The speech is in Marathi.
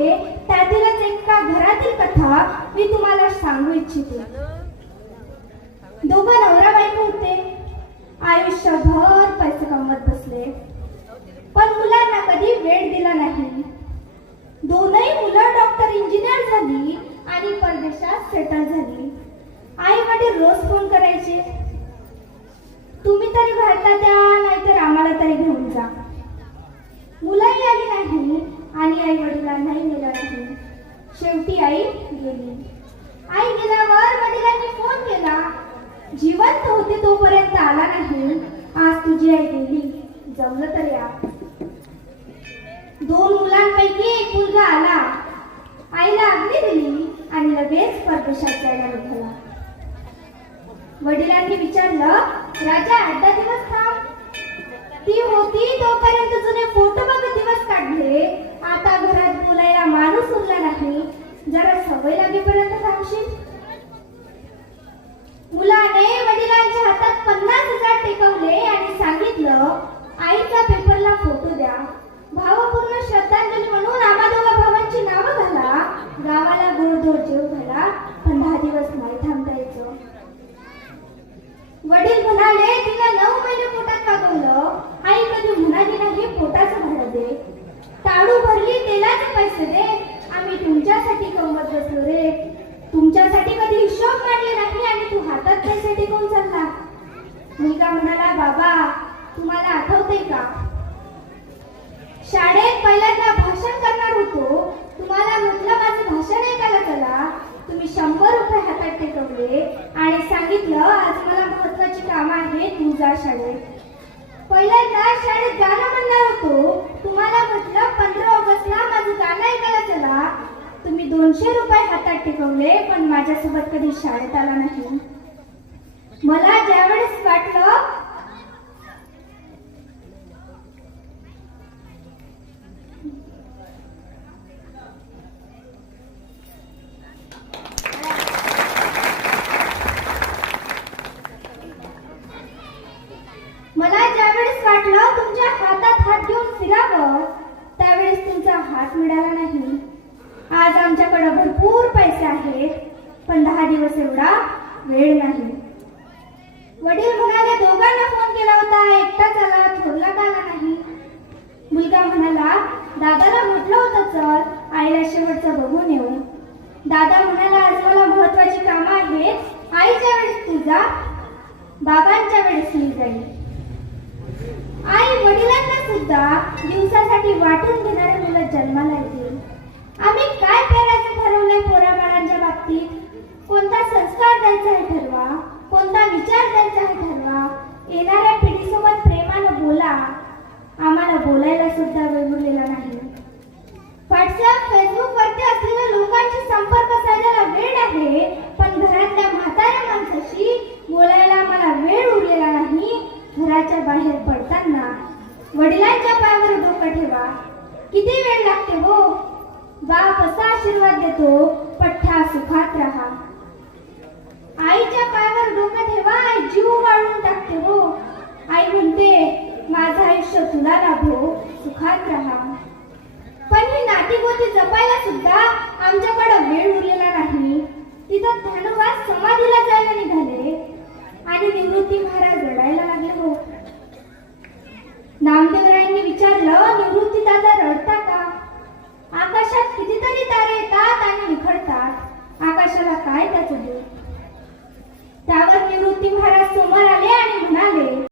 आहे त्यातीलच एका घरातील कथा मी तुम्हाला सांगू इच्छिते. दोघं नवरा बायको होते. आयुष्यभर पैसे कमवत बसले. पण मुलांना कधी वेळ दिला नाही. दोनही मुलं डॉक्टर इंजिनियर झाली आणि परदेशात सेटल झाली. आई वडील रोज फोन करायचे तुम्ही तरी भारतात या नाहीतर आम्हाला तरी घेऊन जा मुलंही आली नाही आणि आई वडिलांनाही नेलं नाही शेवटी आई गेली. आई गेल्यावर वडिलांनी फोन केला. जिवंत होते तोपर्यंत आला नाही. आज तुझी आई गेली. जमलं तर या दोन मुलांपैकी एक मुलगा आला. आईला आज्ञा दिली आणि लगेच परदेशात जायला निघाला. वडिलांनी विचारलं राजा आठ दहा दिवस जरा सवय लागेपर्यंत थांबशील? मुलाने वडिलांच्या हातात पन्नास हजार टेकवले आणि सांगितलं आईचा पेपरला फोटो द्या. भावपूर्ण श्रद्धांजली म्हणून आम्हा दोघा भावांची नावं घाला. गावाला गोडधोड जीव घाला. पण दहा दिवस नाही थांबता यायचं वडील म्हणाले तिला नऊ महिने पोटात वागवलं आई कधी म्हणाली नाही पोटाचं भाडं दे. ताळू भरली तेलाचे पैसे दे आम्ही तुमच्यासाठी कमवत बसलो रे तुमच्यासाठी कधी हिशोब मांडले नाही आणि तू हातात पैसे टिकून चालला मुलगा म्हणाला बाबा तुम्हाला आठवते का? शाळेत पहिल्यांदा भाषण करणार होतो. तुम्हाला म्हटलं माझं भाषण ऐकायला चला. तुम्ही शंभर रुपये हातात टेकवले आणि सांगितलं आज मला महत्वाची कामं आहेत तू जा शाळेत. पहिल्यांदा शाळेत गाणं म्हणणार होतो. तुम्हाला म्हटलं पंधरा ऑगस्टला माझं गाणं ऐकायला चला. तुम्ही दोनशे रुपये हातात टेकवले पण माझ्यासोबत कधी शाळेत आला नाही. मला ज्यावेळेस वाटलं मला ज्यावेळेस वाटलं तुमच्या हातात हात घेऊन फिरावं त्यावेळेस तुमचा हात मिळाला नाही. आज आमच्याकडे भरपूर पैसे आहेत पण दहा दिवस एवढा वेळ नाही. वडील म्हणाले दोघांना फोन केला होता. एकटाच आला थोरला का आला नाही. मुलगा म्हणाला दादाला म्हटलं होतं चल आईला शेवटचं बघून येऊ. दादा म्हणाला आज मला महत्वाची कामं आहेत. आईच्या वेळेस तू जा बाबांच्या वेळेस मी जाईल आई वडिलांना सुद्धा दिवसासाठी वाटून घेणारे मुलं जन्माला येतील. आम्ही काय करायचं ठरवलंय पोराबाळांच्या बाबतीत? कोणता संस्कार द्यायचा आहे ठरवा? कोणता विचार येणाऱ्या पिढीसोबत प्रेमानं बोला. आम्हाला बोलायला सुद्धा वेळ उरलेला नाही. व्हॉट्सअप फेसबुक वरती असलेल्या लोकांशी संपर्क साधायला वेळ आहे पण घरातल्या म्हाताऱ्या माणसाशी बोलायला आम्हाला वेळ उरलेला नाही. घराच्या बाहेर पडताना वडिलांच्या पायावर डोकं ठेवा. किती वेळ लागते हो? बाप असा आशीर्वाद देतो पठ्ठा सुखात राहा. आईच्या पायावर डोकं ठेवा आई जीव वाळून टाकते हो आई म्हणते माझं आयुष्य तुला सुखात राहा. पण ही नाती गोती जपायला सुद्धा आमच्याकडे वेळ उरलेला नाही. तिथं धनुवास समाधीला जायला निघाले आणि निवृत्ती महाराज रडायला लागले हो. नामदेवरायांनी विचारलं निवृत्ती दादा रडता का? आकाशात कितीतरी तारे येतात आणि निखळतात आकाशाला काय त्याचं दूर त्यावर निवृत्ती महाराज समोर आले आणि म्हणाले